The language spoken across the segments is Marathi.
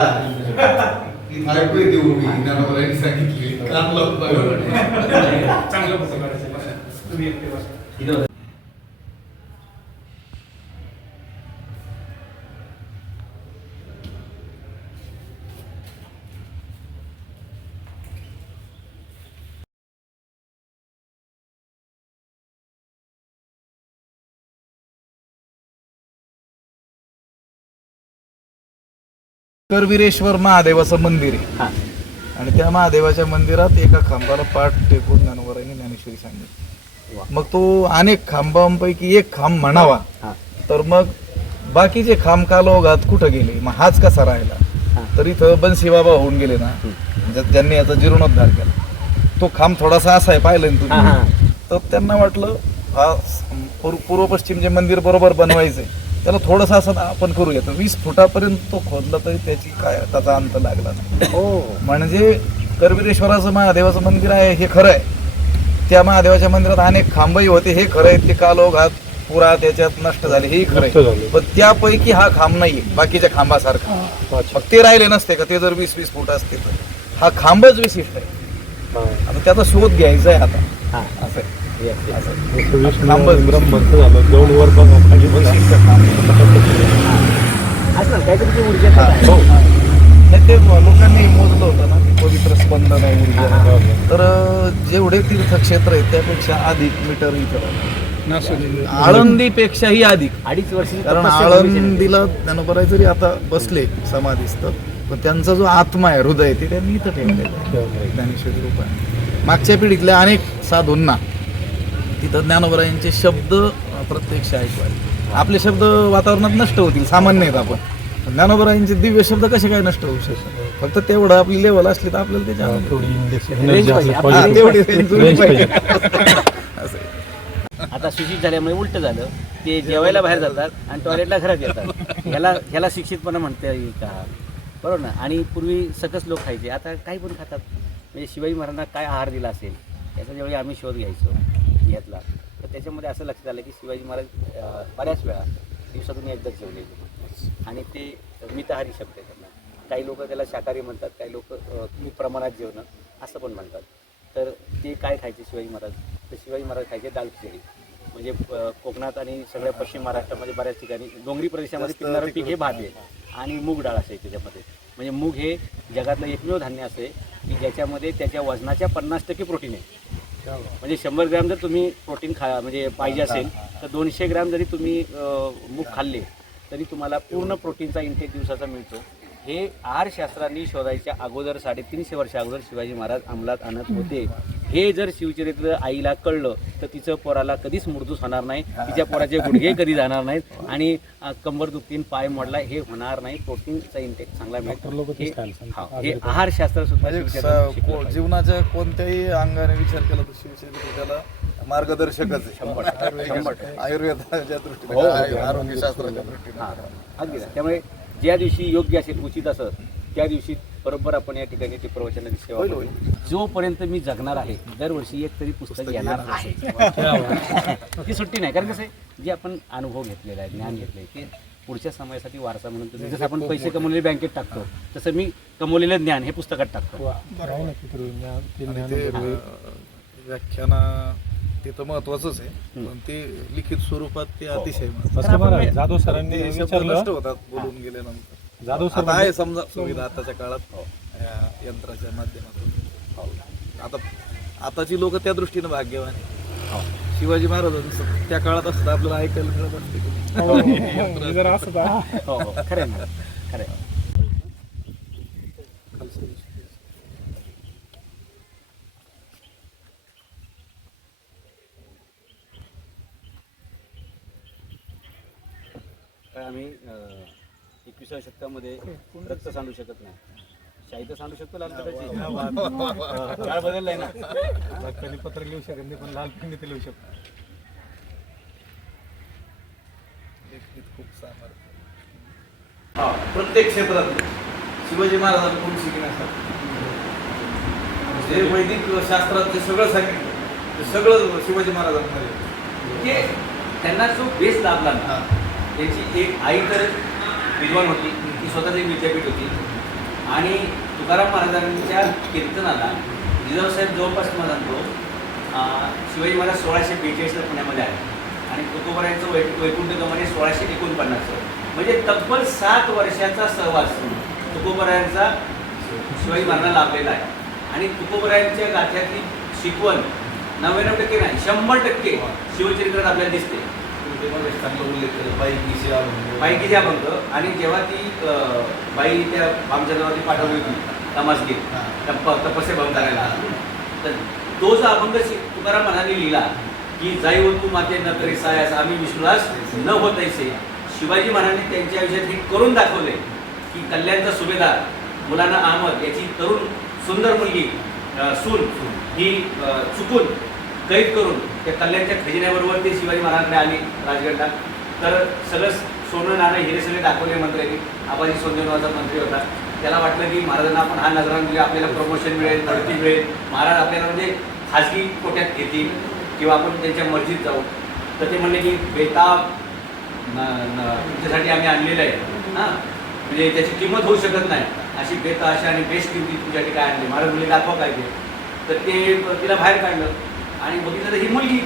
ऐकू देऊ मी ज्ञानोबांनी सांगितले. चांगलं. तुम्ही करवीरेश्वर महादेवाचं मंदिर आहे. आणि त्या महादेवाच्या मंदिरात एका खांबाला पाठ टेकून ज्ञानोबारांनी ज्ञानेश्वरी सांगितली. मग तो अनेक खांबांपैकी एक खांब म्हणावा. तर मग बाकीचे खांब कालोगात कुठं गेले? मग हाच कसा राहिला? तर इथं बन्सी बाबा होऊन गेले ना. ज्या- ज्यांनी याचा जीर्णोद्धार केला. तो खांब थोडासा असा आहे पाहिलं ना तुम्ही? तर त्यांना वाटलं हा पूर्व पूर्व पश्चिम जे मंदिर बरोबर बनवायचंय त्याला थोडंसं असं आपण करूया तर वीस फुटापर्यंत तो खोदला तरी त्याची काय त्याचा अंत लागला नाही. म्हणजे करवीरेश्वराचं महादेवाचं मंदिर आहे हे खरं आहे. त्या महादेवाच्या मंदिरात अनेक खांबही होते हे खरं आहे. ते कालोघात पुरा त्याच्यात नष्ट झाले हेही खरं आहे. पण त्यापैकी हा खांब नाहीये बाकीच्या खांबासारखा. मग ते राहिले नसते का? ते जर वीस वीस फूट असते तर. हा खांबच विशिष्ट आहे. आता त्याचा शोध घ्यायचा आहे आता. असं आहे. आहे. दोन वर. हा. नाही, ते लोकांनी मोजलं होतं ना की पवित्र स्पंदन आहे ऊर्जा तर जेवढे तीर्थक्षेत्र आहेत त्यापेक्षा अधिक मीटर इथं आळंदीपेक्षाही अधिक अडीच वर्ष कारण आळंदीला ज्ञानोबराय जरी आता बसले समाधीस्थ पण त्यांचा जो आत्मा आहे हृदय ते त्यांनी इथं ठेवलेलं आहे ज्ञानेश्वरी रूपाने मागच्या पिढीतल्या अनेक साधूंना तिथं ज्ञानोबरायांचे शब्द प्रत्यक्ष ऐकवायचे आपले शब्द वातावरणात नष्ट होतील सामान्य आहेत आपण. पण ज्ञानोबरायांचे दिव्य शब्द कसे काय नष्ट होऊ शकतात? फक्त तेवढं आपली लेवल असली तर आपल्याला त्याच्या हा. तेवढी पाहिजे. आता शिक्षित झाल्यामुळे उलट झालं. ते जेवायला बाहेर जातात आणि टॉयलेटला घरात येतात. ह्याला ह्याला शिक्षितपणा म्हणता येईल का? बरोबर ना? आणि पूर्वी सकस लोक खायचे. आता काही पण खातात. म्हणजे शिवाजी महाराजांना काय आहार दिला असेल? याचा ज्यावेळी आम्ही शोध घ्यायचो. यातला तर त्याच्यामध्ये असं लक्षात आलं की शिवाजी महाराज बऱ्याच वेळा दिवसातून एकदाच जेवलेले आणि ते मिताहारी शब्द आहे त्यांना. काही लोक त्याला शाकाहारी म्हणतात काही लोक खूप प्रमाणात जेवणं असं पण म्हणतात. तर ते काय खायचे शिवाजी महाराज? तर शिवाजी महाराज खायचे दाल खिचडी. म्हणजे कोकणात आणि सगळ्या पश्चिम महाराष्ट्रामध्ये बऱ्याच ठिकाणी डोंगरी प्रदेशामध्ये पिकणारं पीक हे. भात आहे आणि मूग डाळ असे त्याच्यामध्ये. म्हणजे मूग हे जगातलं एकमेव धान्य असे की ज्याच्यामध्ये त्याच्या वजनाच्या पन्नास टक्के प्रोटीन आहे. म्हणजे शंभर ग्रॅम जर तुम्ही प्रोटीन खा म्हणजे पाहिजे असेल तर दोनशे ग्रॅम जरी तुम्ही मूग खाल्ले तरी तुम्हाला पूर्ण प्रोटीनचा इंटेक दिवसाचा मिळतो. हे आहारशास्त्रांनी शोधायच्या अगोदर साडेतीनशे वर्षा अगोदर शिवाजी महाराज अंमलात आणत होते. हे जर शिवचरित्र आईला कळलं तर तिचं पोराला कधीच मृदूस होणार नाही. तिच्या पोराचे गुडघे कधी जाणार नाहीत. आणि कंबर दुखतीन पाय मोडला हे होणार नाही. प्रोटीनचा इंटेक चांगला मिळतो हे- आहारशास्त्र सुद्धा म्हणजे. जीवनाच्या कोणत्याही अंगाने विचार केला तर त्याला मार्गदर्शकच आयुर्वेदाच्या दृष्टीने हो, हो. आयु- आरोग्यशास्त्राच्या दृष्टीने. हा अगदी. त्यामुळे ज्या दिवशी योग्य असेल उचित असत त्या दिवशी बरोबर आपण या ठिकाणी ती प्रवचनाची सेवा करू. जोपर्यंत मी जगणार आहे दरवर्षी एक तरी पुस्तक येणार आहे ती सुट्टी नाही. कारण कसं आहे जे आपण अनुभव घेतलेला आहे ज्ञान घेतलंय ते पुढच्या समयासाठी वारसा म्हणून तुम्ही जसं आपण पैसे कमवलेले बँकेत टाकतो तसं मी कमवलेलं ज्ञान हे पुस्तकात टाकतो. ते आणि ज्ञान ते वगैरे. अं, व्याख्याना ते तर महत्वाचंच आहे. पण ते लिखित स्वरूपात ते अतिशय महत्त्वाचं. बसले महाराज जाधव सरांनी ते शब्द विचारलं. नष्ट होतात बोलून गेल्यानंतर. जाधव सर आता आहे समजा सुविधा आताच्या काळात या यंत्राच्या माध्यमातून. आता आताची लोक त्या दृष्टीने भाग्यवान आहे. शिवाजी महाराजांचं त्या काळात असतं आपल्याला ऐकायला मिळत असते हे? हो. हो खरं खरं आम्ही एकविसाव्या शतकामध्ये रक्त सांडू शकत नाही. शाही तर सांडू शकतो लाल कलरची काळ बदललाय ना. रक्तानी पत्र लिहू शकत नाही पण लाल पेनने ते लिहू शकतो. खूप सामर्थ्य हा प्रत्येक क्षेत्रात शिवाजी महाराजांकडून शिकण्यासाठी जे वैदिक शास्त्रात जे सगळं सांगितलं ते सगळं शिवाजी महाराजांमध्ये. हे त्यांना जो बेस लाभला ना त्यांची एक आई तर विद्वान होती ती स्वतःच एक विद्यापीठ होती. आणि तुकाराम महाराजांच्या कीर्तनाला जिजाऊसाहेब जवळपास मला सांगतो शिवाजी महाराज सोळाशे बेचाळीसला पुण्यामध्ये आले. आणि तुकोबरायांचं वै वैकुंठ गमने सोळाशे एकोणपन्नासचं. म्हणजे तब्बल सात वर्षाचा सहवास तुकोबरायांचा शिवाजी महाराजांना लाभलेला आहे. आणि तुकोबरायांच्या गाथ्यातली शिकवण नव्याण्णव टक्के नाही शंभर टक्के शिवचरित्रात आपल्याला दिसते. ते चांगलं उल्लेख केलं बाई बाई किती अभंग आणि जेव्हा ती अं, बाई त्या भामचंद्रावरती पाठवली होती तमासगीर हा. तप तपस्या भंग करायला. तर तो जो अभंग शि- तुकाराम महाराजांनी लिहिला की जाई तू माते न करी सायास आम्ही विश्वास न होत ऐसे शिवाजी महाराजांनी त्यांच्या आयुष्यात हे करून दाखवले की कल्याणचा सुभेदार मुलांना अहमद याची तरुण सुंदर मुलगी अं, सून ही अं, चुकून कैद करून त्या कल्याणच्या खजिन्याबरोबर ते शिवाजी महाराजांकडे आली राजगडला. तर सगळं सोनं नाणं हिरे सगळे दाखवले मंत्र्यांनी. आबाजी सोंदेवाचा मंत्री होता. त्याला वाटलं की महाराजांना आपण हा नजरान दिले आपल्याला प्रमोशन मिळेल बढती मिळेल. महाराज आपल्याला म्हणजे खाजगी कोट्यात घेतील किंवा आपण त्यांच्या मर्जीत जाऊ. तर ते म्हणले की बेताब तुमच्यासाठी आम्ही आणलेलं आहे. हां? म्हणजे त्याची किंमत होऊ शकत नाही. अशी बेता अशा आणि बेस्ट किमती तुमच्यासाठी काय आणली? महाराज मुली दाखवा काय ते. तर ते तिला बाहेर काढलं. आणि बघितलं तर ही मुलगी.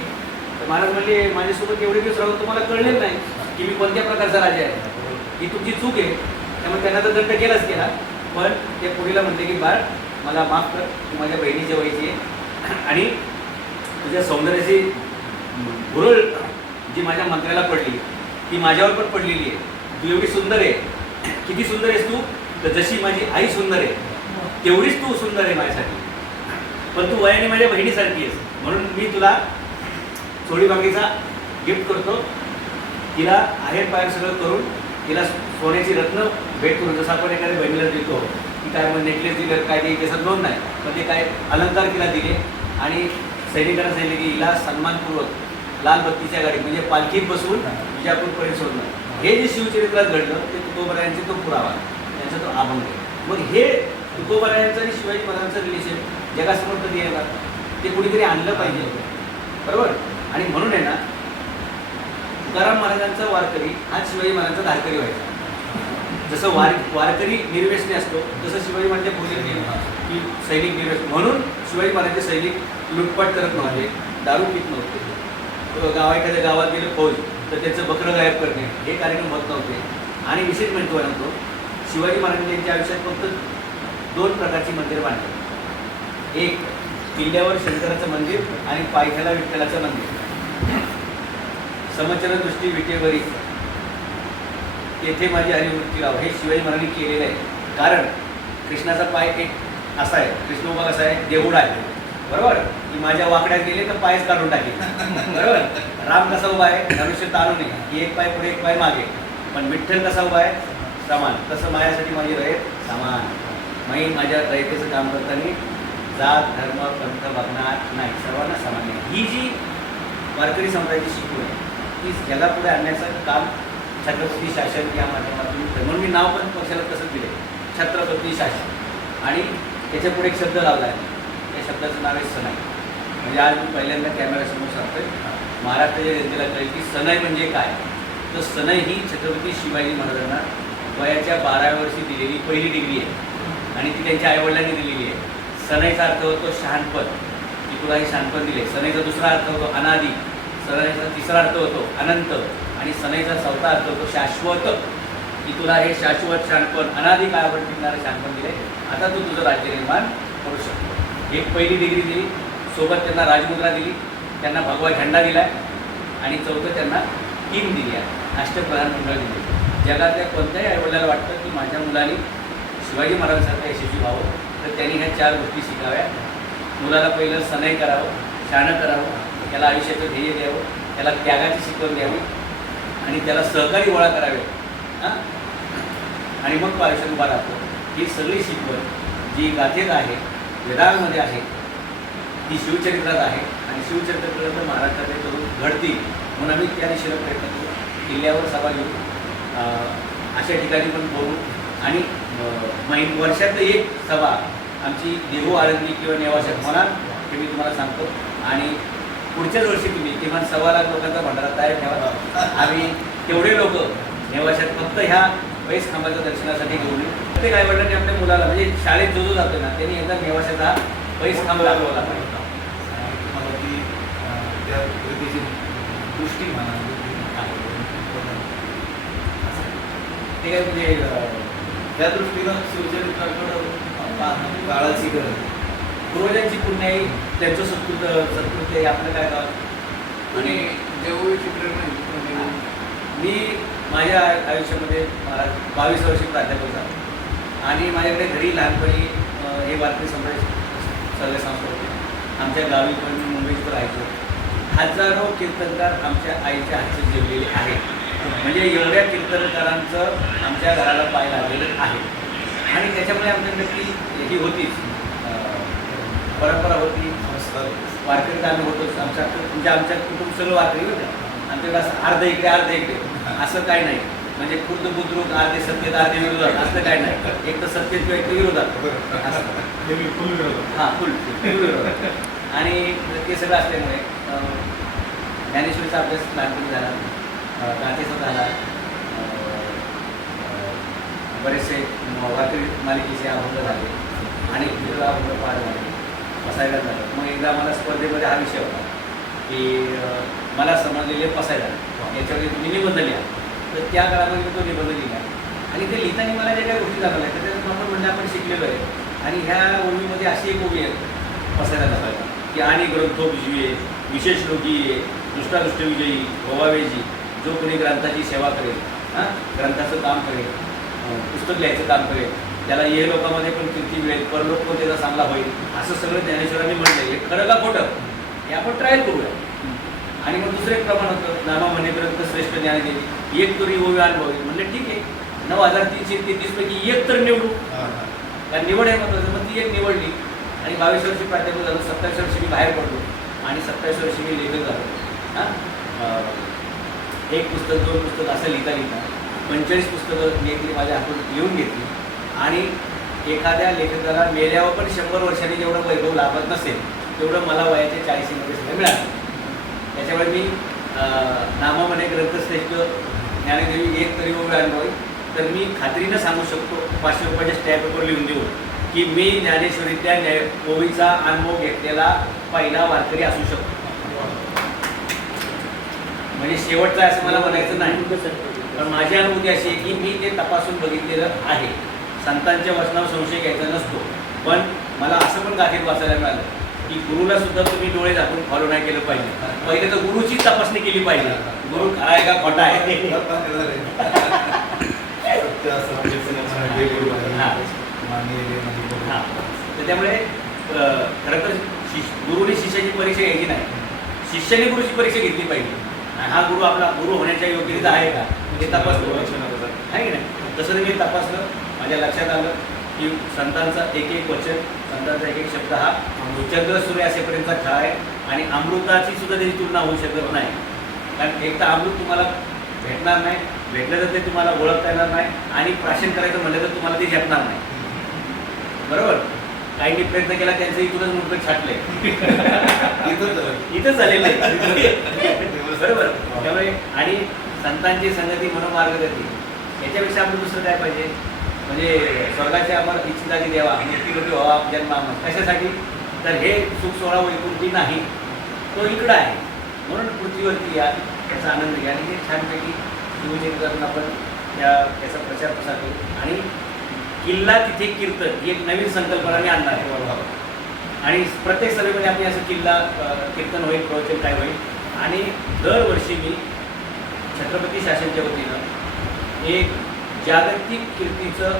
तर महाराज म्हणले माझ्यासोबत एवढे दिवस राहून तुम्हाला कळलेलं नाही की मी कोणत्या प्रकारचा राजा आहे. ही तुमची चूक आहे. त्यामुळे त्यांना तर दंड केलाच केला पण त्या पुढीला म्हणते की बाळ मला माफ कर. तू माझ्या बहिणीच्या जेवायची आहे. आणि तुझ्या सौंदर्याची भुरळ जी माझ्या मंत्र्याला पडली ती माझ्यावर पण पडलेली आहे. तू एवढी सुंदर आहे. किती सुंदर आहेस तू? तर जशी माझी आई सुंदर आहे तेवढीच तू सुंदर आहे माझ्यासाठी. पण तू वयाने माझ्या बहिणीसारखी आहेस. म्हणून मी तुला थोडी बाकीचा गिफ्ट करतो. तिला आहेर पायर सगळं करून तिला सोन्याची रत्न भेट करून जसं आपण एखाद्या बहिणीला देतो की काय मग नेकलेस दिलं काय ते त्याचा दोन नाही पण ते काय अलंकार तिला दिले. आणि सैनिकांना सांगितले की हिला सन्मानपूर्वक लाल बत्तीच्या गाडीत म्हणजे पालखीत बसून विजापूरपर्यंत सोडलं. हे जे शिवचरित्रात घडलं ते तुकोबरायांचे तो पुरावा त्यांचा तो अभंग आहे. मग हे तुकोबरायांचं आणि शिवाजी महाराजांचं रिलेशन जगासमोर कधी यायला ते कुणीतरी आणलं पाहिजे. बरोबर? आणि म्हणून आहे ना तुकाराम महाराजांचा वारकरी हा शिवाजी महाराजांचा धारकरी व्हायचा. जसं वार वारकरी निर्वेशने असतो तसं शिवाजी महाराज पूजेने की सैनिक निर्वेश म्हणून शिवाजी महाराजांचे सैनिक लुटपाट करत नव्हते दारू पित नव्हते. अ, गावा एखाद्या गावात गेलं फौज तर त्याचं बकरं गायब करणे हे कार्यक्रम होत नव्हते. आणि विशेष म्हणतो म्हणतो शिवाजी महाराजांनी त्यांच्या आयुष्यात फक्त दोन प्रकारची मंदिरं बांधली. एक किल्ल्यावर शंकराचं मंदिर आणि पायथ्याला विठ्ठलाचं मंदिर. समचर दृष्टी विटेवरी. येथे माझी हरिवृत्ती राव हे शिवाजी महाराजांनी केलेलं आहे. कारण कृष्णाचा पाय एक असा आहे. कृष्ण उभा कसा आहे? देऊळ आहे. बरोबर? की माझ्या वाकड्यात गेले तर पायच काढून टाकेल. बरोबर? राम कसा उभा आहे? धनुष्य ताणून नये की एक पाय पुढे एक पाय मागे. पण विठ्ठल कसा उभा आहे? समान. तसं माझ्यासाठी माझी रयत समान. मी माझ्या रयतेचं काम करताना जात धर्म पंथ बघणार नाही. सर्वांना सामान्य आहे. ही जी वारकरी समुदायाची शिकवण आहे ती जगापुढे आणण्याचं काम छत्रपती शासन या माध्यमातून म्हणून मी नाव पण पक्षाला कसं दिले छत्रपती शासन. आणि त्याच्या पुढे एक शब्द लावला आहे. त्या शब्दाचं नाव आहे सनाई. म्हणजे आज मी पहिल्यांदा कॅमेऱ्यासमोर सांगतोय. महाराष्ट्राच्या जनतेला कळेल की सनाई म्हणजे काय? तर सनई ही छत्रपती शिवाजी महाराजांना वयाच्या बाराव्या वर्षी दिलेली पहिली डिग्री आहे. आणि ती त्यांच्या आईवडिलांनी दिलेली आहे. सनईचा अर्थ होतो शहाणपण. की तुला हे शहाणपण दिले. सनईचा दुसरा अर्थ होतो अनादी. सनईचा तिसरा अर्थ होतो अनंत. आणि सनईचा चौथा अर्थ होतो शाश्वत. की तुला हे शाश्वत शहाणपण. अनादी काळावर टिकणारं शहाणपण दिले. आता तू तुझं राज्य निर्माण करू शकतो. एक पहिली डिग्री दिली. सोबत त्यांना राजमुद्रा दिली. त्यांना भगवा झेंडा दिला आणि चौथं त्यांना टीम दिली आहे. अष्टप्रधान मंडळ दिली. जगातल्या कोणत्याही आईवडिलाला वाटतं की माझ्या मुलांनी शिवाजी महाराजांसारखं यशस्वी व्हावं? तर त्यांनी ह्या चार गोष्टी शिकाव्या. मुलाला पहिलं सनय करावं शाणं करावं त्याला आयुष्याचं ध्येय द्यावं त्याला त्यागाची शिकवण द्यावी आणि त्याला सहकारी गोळा करावे. हां? आणि मग तो आयुष्यात उभा राहतो. ही सगळी शिकवण जी गाथेत आहे वेदांमध्ये आहे ती शिवचरित्रात आहे आणि शिवचरित्रापर्यंत महाराष्ट्रातले तरुण घडतील म्हणून आम्ही त्या दिशेला प्रयत्न करू. किल्ल्यावर सभा घेऊ. अशा ठिकाणी पण बोलू आणि महिन वर्षातलं एक सभा आमची देहू आळंदी किंवा नेवाशात होणार हे मी तुम्हाला सांगतो. आणि पुढच्याच वर्षी तुम्ही किमान सव्वा लाख लोकांचा भंडारा तयार ठेवा. आम्ही तेवढे लोक नेवाशात फक्त ह्या वैस खांबाच्या दर्शनासाठी घेऊन येऊ. प्रत्येक आई वडिलांनी आपल्या मुलाला म्हणजे शाळेत जो जो जातो ना त्यांनी एकदा नेवाशाचा पैस खांब दाखवला पाहिजे. तुम्हाला ती त्या दृष्टी म्हणा ते काय म्हणजे त्या दृष्टीनं शिवचरित्राकडं काळाची गरज. पूर्वजांची पुण्याई त्यांचं सत्कृत सत्कृत आहे आपलं काय गाव? आणि जेवढी चित्र मी माझ्या आयुष्यामध्ये बावीस वर्षी प्राध्यापक झालो. आणि माझ्याकडे घरी लहानपणी हे बातमी संभाळ सगळे होते. आमच्या गावी पण मुंबईत राहायचो. हजारो कीर्तनकार आमच्या आईच्या हातचे जेवलेले आहेत. म्हणजे एवढ्या कीर्तनकारांचं आमच्या घराला पाय लागलेलं आहे. आणि त्याच्यामुळे आमच्याकडे ती ही होतीच. परंपरा होती. वारकरी आम्ही होतोच आमच्या म्हणजे आमच्या कुटुंब सगळं वारकरी होतं. आमच्याकडे असं अर्ध इकडे अर्ध इकडे. असं काय नाही. म्हणजे खुर्द बुद्रुक अर्धे सत्तेत अर्धे विरोधात. असं काय नाही. एक तर सत्तेत किंवा एक तर विरोधात. हा फुल हां फुल. फुल विरोधात. आणि ते सगळं असल्यामुळे अं, ज्ञानेश्वरीचा अभ्यास लहानपणी झाला. अं, गाथेचा झाला बरेचसे वाकरी मालिकेचे अभंग झाले आणि तिथला अभंग पाठ झाले पसायला झालं. मग एकदा मला स्पर्धेमध्ये हा विषय होता की मला समजलेले पसायला याच्यावरती तुम्ही निबंध लिहा. तर त्या काळामध्ये तो निबंध लिहिला. आणि ते लिहिताना मला ज्या काही गोष्टी जाणवल्या तर त्याचं आपण म्हणजे आपण शिकलेलो आहे. आणि ह्या ओळीमध्ये अशी एक ओवी आहे पसायला दाखवायला. की आणि ग्रंथो आहे विशेष लोकी दृष्टादृष्ट विजयी भवावेजी. जो कोणी ग्रंथाची सेवा करेल हां? ग्रंथाचं काम करेल पुस्तक लिहायचं काम करेल त्याला ये लोकांमध्ये पण कीर्ती मिळेल परलोक पण त्याचा चांगला होईल असं सगळं ज्ञानेश्वरांनी म्हटलं हे खरं का खोटं? हे आपण ट्रायल करूया. आणि मग दुसरं एक प्रमाण होतं नामा म्हणेपर्यंत श्रेष्ठ ज्ञान देईल एक तरी ओवी अनुभवी म्हणले ठीक आहे. नऊ हजार तीनशे तेहतीस पैकी एक तर निवडू. कारण निवड आहे महत्वाचं. मग ती एक निवडली. आणि बावीस वर्षी प्राध्यापक झालो सत्तावीस वर्षी मी बाहेर पडलो. आणि सत्तावीस वर्षी मी लेखक झालो. हां? एक पुस्तक दोन पुस्तक असं लिहिता लिहिता पंचेचाळीस पुस्तकं मी एकली माझ्या हातून लिहून घेतली. आणि एखाद्या लेखकाला मेल्यावर पण शंभर वर्षांनी जेवढं वैभव लाभत नसेल तेवढं मला वयाच्या चाळीशीमध्ये सगळं मिळालं. त्याच्यामुळे मी अं, नामामध्ये ग्रंथश्रेष्ठ ज्ञानदेवी एक तरी ओवी अनुभवी तर मी खात्रीनं सांगू शकतो पाचशे रुपयाच्या स्टॅम्पवर लिहून देऊ की मी ज्ञानेश्वरीतल्या न्याय ओवीचा अनुभव घेतलेला पहिला वारकरी असू शकतो. म्हणजे शेवटचा आहे असं मला म्हणायचं नाही. पण माझी अनुभूती अशी आहे की मी ते तपासून बघितलेलं आहे. संतांच्या वचनावर संशय घ्यायचा नसतो. पण मला असं पण गाठीत वाचायला मिळालं की गुरुला सुद्धा तुम्ही डोळे झाकून फॉलो नाही केलं पाहिजे. पहिले तर गुरुची तपासणी केली पाहिजे. गुरु खरा आहे का खोटा आहे. तर त्यामुळे खरं तर गुरुने शिष्याची परीक्षा घ्यायची नाही. शिष्याने गुरुची परीक्षा घेतली पाहिजे. हा गुरु आपला गुरु होण्याच्या योग्यता आहे का? हे तपासलं आहे की नाही? तसं मी तपासलं माझ्या लक्षात आलं की संतांचा एक एक वचन संतांचा एक एक शब्द हा चंद्र सूर्य असेपर्यंतचा खेळ आहे आणि अमृताची सुद्धा त्याची तुलना होऊ शकत नाही. कारण एक तर अमृत तुम्हाला भेटणार नाही भेटलं तर ते तुम्हाला ओळखता येणार नाही आणि प्राशन करायचं म्हणलं तर तुम्हाला ते झेपणार नाही. बरोबर? काहींनी प्रयत्न केला त्यांचं इथूनच मुठभेट छाटलंय इथंच झालेलं आहे. बरोबर. त्यामुळे आणि संतांची संगती मनोमार्गगती याच्यापेक्षा आपण दुसरं काय पाहिजे? म्हणजे स्वर्गाचे आम्हाला इच्छिताची द्यावा मुक्तीगती व्हावा जन्मा कशासाठी? तर हे सुख सोहळा वैकुंठी नाही तो इकडं आहे. म्हणून पृथ्वीवरती या त्याचा आनंद घ्या. आणि हे छानपैकी शिवचरित्रातून आपण त्या त्याचा प्रचार प्रसार करू. आणि किल्ला तिथे कीर्तन ही एक नवीन संकल्पना मी आणणार आहे. आणि प्रत्येक सभेमध्ये आपली असं किल्ला कीर्तन होईल प्रवचन काय होईल. आणि दरवर्षी मी छत्रपती शासनच्या वतीनं एक जागतिक कीर्तीचं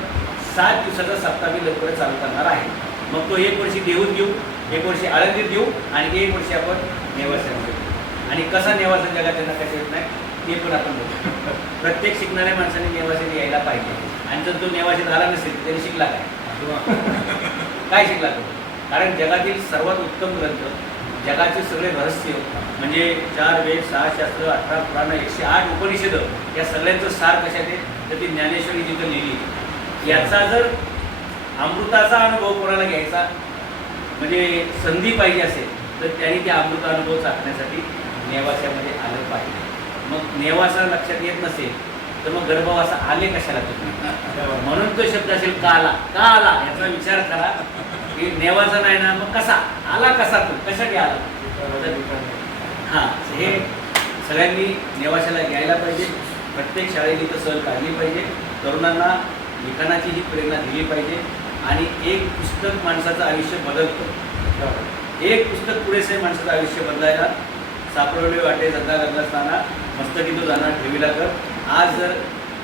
सात दिवसाचा सप्ताह मी लवकरच चालू करणार आहे. मग तो एक वर्षी देऊन घेऊ एक वर्षी आळंदीत देऊ आणि एक वर्षी आपण नेवासामध्ये देऊ. आणि कसा नेवासा जगात त्यांना कसं येत नाही ते पण आपण बघू. प्रत्येक शिकणाऱ्या माणसाने नेवासाने यायला पाहिजे. आणि जर तो नेवासी झाला नसेल तरी शिकला काय? काय शिकला तो? कारण जगातील सर्वात उत्तम ग्रंथ जगाचे सगळे रहस्य म्हणजे चार वेद सहा शास्त्र अठरा पुराण एकशे आठ उपनिषद या सगळ्यांचं सार कशात आहे? तर ती ज्ञानेश्वरी जिथं लिहिली याचा जर अमृताचा अनुभव कोणाला घ्यायचा? म्हणजे संधी पाहिजे असेल तर त्यांनी त्या अमृत अनुभव चाकण्यासाठी नेवासामध्ये आलं पाहिजे. मग नेवासा लक्षात येत नसेल तर मग गर्भवास आले कशाला तुम्ही? म्हणून तो शब्द असेल का आला का आला याचा विचार करा. की नेवाचा नाही ना मग कसा? आला कसा तू? कशासाठी आला? हां हे सगळ्यांनी नेवाशाला घ्यायला पाहिजे. प्रत्येक शाळेने तर सहल काढली पाहिजे. तरुणांना लिखाणाची ही प्रेरणा दिली पाहिजे. आणि एक पुस्तक माणसाचं आयुष्य बदलतं. एक पुस्तक पुरेसे माणसाचं आयुष्य बदलायला सापडले वाटे धंदा लागला असताना मस्तकी तो जाणार ठेवीला कर. आज जर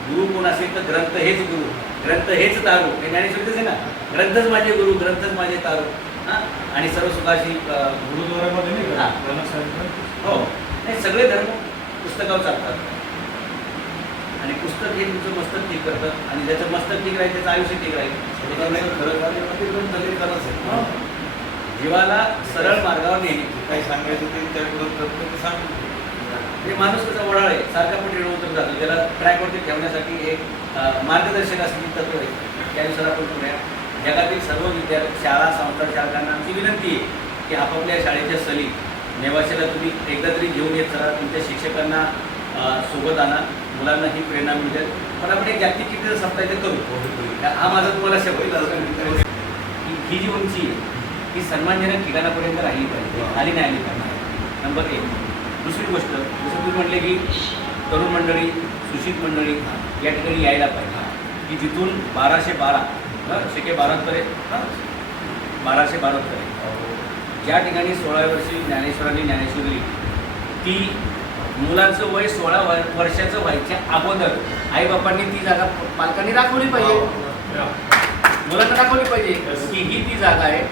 गुरु कोण असेल तर ग्रंथ हेच गुरु. ग्रंथ हेच तारू. हे ज्ञानेश्वरीच आहे ना? ग्रंथच माझे गुरु ग्रंथच माझे तारू. हां? आणि सर्व सुखाशी गुरुद्वारामध्ये नाही हा. हो. नाही सगळे धर्म पुस्तकावर चालतात. आणि पुस्तक हे तुमचं मस्तक ठीक करतं आणि ज्याचं मस्तक ठीक राहील त्याचं आयुष्य ठीक राहील. आहे. जीवाला सरळ मार्गावर नेणे. काही सांगायचं ते त्याकडून करतो हे माणूस त्याचा वडाळ आहे? सारखा पण रेणू उतरत जातो. त्याला ट्रॅकवरती ठेवण्यासाठी एक मार्गदर्शक असलेली तत्व आहे. त्यानुसार आपण करूया जगातील सर्व विद्यार्थी शाळा संस्था चालकांना आमची विनंती आहे की आपापल्या शाळेच्या सली नेवाशाला तुम्ही एकदा तरी घेऊन येत चला. तुमच्या शिक्षकांना सोबत आणा. मुलांना ही प्रेरणा मिळेल पण आपण एक जागतिक किती सप्ताह इथे करू. हा माझा तुम्हाला शब्द आहे. ही ही जी उंची आहे ही सन्मानजनक ठिकाणापर्यंत राहिली पाहिजे. खाली नाही आली पाहिजे. नंबर एक. दुसरी गोष्ट जसं तुम्ही म्हटले की तरुण मंडळी सुशित मंडळी या ठिकाणी यायला पाहिजे. की जिथून बाराशे बारा हं, शेके बारापर्यंत हं, बाराशे बारापर्यंत. ज्या ठिकाणी सोळा वर्षी ज्ञानेश्वरांनी ज्ञानेश्वरी ती मुलांचं वय सोळा वर- वर्षाचं व्हायच्या अगोदर आईबापांनी ती जागा पालकांनी दाखवली पाहिजे. मुलांना दाखवली पाहिजे की ही ती जागा आहे.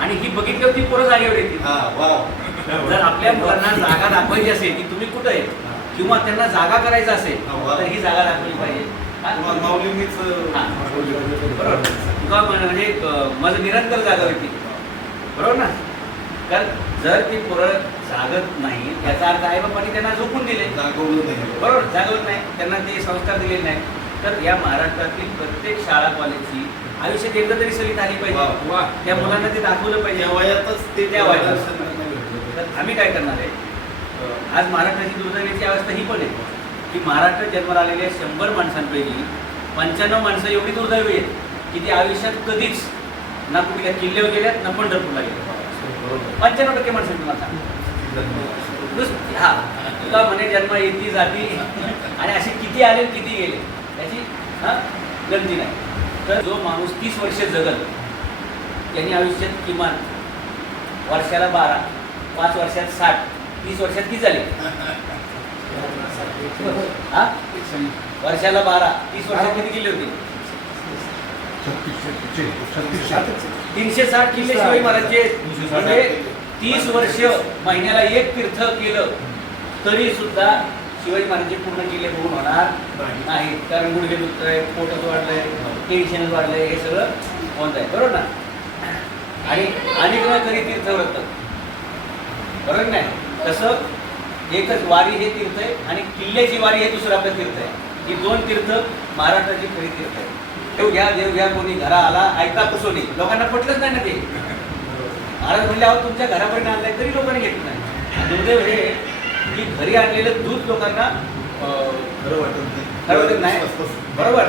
आणि ही बघितल्यावर ती पोरं जागेवर हा वा. जर आपल्या मुलांना जागा दाखवायची असेल की तुम्ही कुठं आहे किंवा त्यांना जागा करायचं असेल तर ही जागा दाखवली पाहिजे. बरोबर किंवा म्हण- म्हणजे माझं निरंतर जागा होती बरोबर ना? कारण जर ती पोरं जागत नाही याचा अर्थ आहे बापाने त्यांना झोपून दिले. बरोबर? जागवत नाही. त्यांना ते संस्कार दिलेले नाही. तर या महाराष्ट्रातील प्रत्येक शाळा कॉलेजची आयुष्यात एकदा तरी सलित आली पाहिजे. त्या मुलांना ते दाखवलं पाहिजे. वयातच ते त्या वयात. दर्शन नाही भेटलं. तर आम्ही काय करणार आहे? आज महाराष्ट्राची दुर्दैवाची अवस्था ही पण आहे की महाराष्ट्रात जन्माला आलेल्या शंभर माणसांपैकी पंच्याण्णव माणसं एवढी दुर्दैवी आहेत की ती आयुष्यात कधीच ना कुठल्या किल्ल्यावर गेल्यात ना पंढरपूरला गेल्या पंच्याण्णव टक्के माणसं तुम्हाला. हा. तुला म्हणे जन्म येती जाती? आणि असे किती आले किती गेले? याची हा गणती नाही. तर जो माणूस तीस वर्ष जगल त्यांनी आयुष्यात किमान वर्षाला बारा पाच वर्षात साठ तीस वर्षात किती झाले? हा? वर्षाला बारा तीस वर्षात किती किल्ले होते? तीनशे साठ किल्ले शिवाजी महाराजचे. म्हणजे तीस वर्ष महिन्याला एक तीर्थ केलं तरी सुद्धा शिवाजी महाराजचे पूर्ण किल्ले बघून होणार नाही. कारण गुडघे दुखतंय पोटच वाढलंय टेन्शनच वाढलंय हे सगळं होत आहे बरोबर ना? आणि अनेक वेळा तीर्थ व्रत बरोबर नाही. तसं एकच वारी हे तीर्थ आहे आणि किल्ल्याची वारी हे दुसरं आपलं तीर्थ आहे. ही दोन तीर्थ महाराष्ट्राची खरी तीर्थ आहे. देव घ्या देव घ्या कोणी घरा आला ऐका कुसोनी. लोकांना पटलंच नाही ना ते. महाराज म्हणले अहो तुमच्या घरापर्यंत आणलंय तरी लोकांनी घेतलं नाही. दुर्दैव हे की घरी आणलेलं दूध लोकांना खरं वाटत नाही. बरोबर.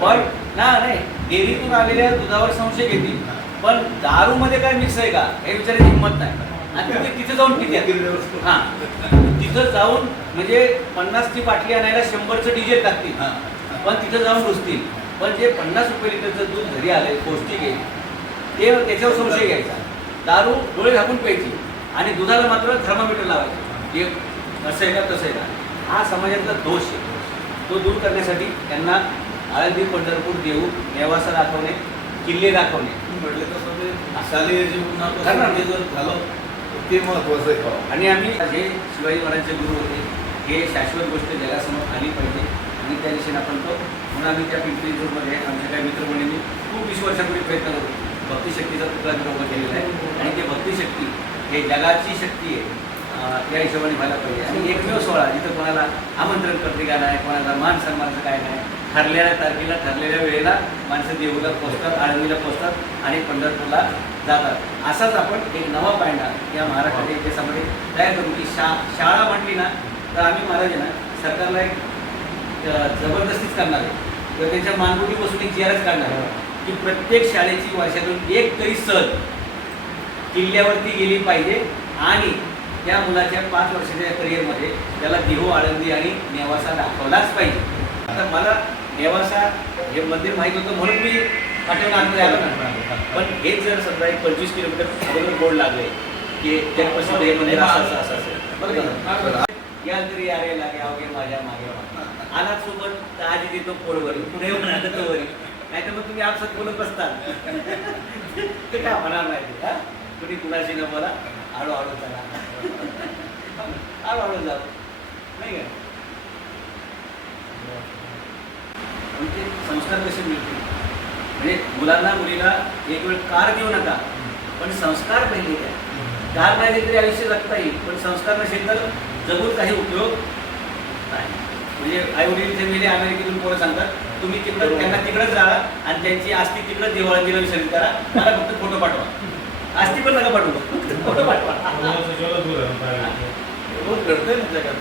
पण ना नाही डेअरीतून आलेल्या दुधावर संशय घेतील. पण दारूमध्ये काय मिक्स आहे का? हे विचारायची हिंमत नाही. आणि तुम्ही तिथे जाऊन किती? हा. तिथं जाऊन म्हणजे पन्नासची बाटली आणायला शंभरचं डिझेल टाकतील हा. पण तिथं जाऊन घुसतील पण जे पन्नास रुपये लिटरचं दूध घरी आलंय पौष्टिक आहे ते त्याच्यावर संशय घ्यायचा. दारू डोळे झाकून प्यायची. आणि दुधाला मात्र थर्मामीटर लावायचं. हे असं आहे का तसं आहे का हा समाजातला दोष आहे. तो दूर करण्यासाठी त्यांना आळंदी पंढरपूर देऊ नेवासा दाखवणे किल्ले दाखवणे. म्हटले तसं ते ना? ते जर झालं ते महत्वाचं आहे. आणि आम्ही जे शिवाजी महाराजांचे गुरु होते हे शाश्वत गोष्ट जगासमोर आली पाहिजे. आणि त्या दिशेने आपण तो म्हणून आम्ही त्या पिंपरी रोडमध्ये आमच्या काही मित्रमंडळींनी खूप वीस वर्षापूर्वी प्रयत्न करतो भक्तिशक्तीचा तुकडा निर्माण केलेला आहे. आणि ते भक्तिशक्ती हे जगाची शक्ती आहे या हिशोबाने व्हायला पाहिजे. आणि एकमेव सोहळा जिथं कोणाला आमंत्रण पत्रिका नाही कोणाला मान सन्मानाचं काय नाही ठरलेल्या तारखेला ठरलेल्या वेळेला माणसं देऊला पोचतात आळंदीला पोचतात आणि पंढरपूरला जातात. असाच आपण एक नवा पायंडा या महाराष्ट्राच्या इतिहासामध्ये तयार करू की शा शाळा म्हटली ना तर आम्ही महाराज ना सरकारला एक जबरदस्तीच करणार आहे. किंवा त्यांच्या मानगुटी बसून एक जीआरच काढणार आहे. की प्रत्येक शाळेची वर्षातून एक तरी सहल किल्ल्यावरती गेली पाहिजे आणि त्या मुलाच्या पाच वर्षाच्या करिअरमध्ये त्याला दिहो आळंदी आणि नेवासा दाखवलाच पाहिजे. आता मला नेवासा हे मंदिर माहीत होतं म्हणून मी पाठवून आतमध्ये आलो ना पण हेच जर समजा एक पंचवीस किलोमीटर अगोदर बोर्ड लागले की जगप्रसिद्ध हे मंदिर असं असं असं असेल बरोबर या तरी यारे लागे अवघे माझ्या मागे आला सोबत तर आधी देतो पोळवरी पुढे म्हणाल तो वरी. नाही तर मग तुम्ही आपसात बोलत बसतात ते काय म्हणा माहिती हा? कुणी कुणाशी न बोला हळू हळू चला. हळूहळू हळू जाऊ. नाही का? म्हणजे संस्कार कसे मिळतील? म्हणजे मुलांना मुलीला एक वेळ कार देऊ नका पण संस्कार पहिले द्या कार नाही दिली तरी आयुष्य जगता येईल पण संस्कार नसेल तर जगून काही उपयोग नाही. म्हणजे आई वडील जे मेले अमेरिकेतून पोरं सांगतात तुम्ही तिकडं त्यांना तिकडंच राहा आणि त्यांची आस्ती तिकडं देवाळातीला विसर्जित करा. मला फक्त फोटो पाठवा. आस्ती पण नका पाठवू फोटो पाठवा. घडतंय ना जगात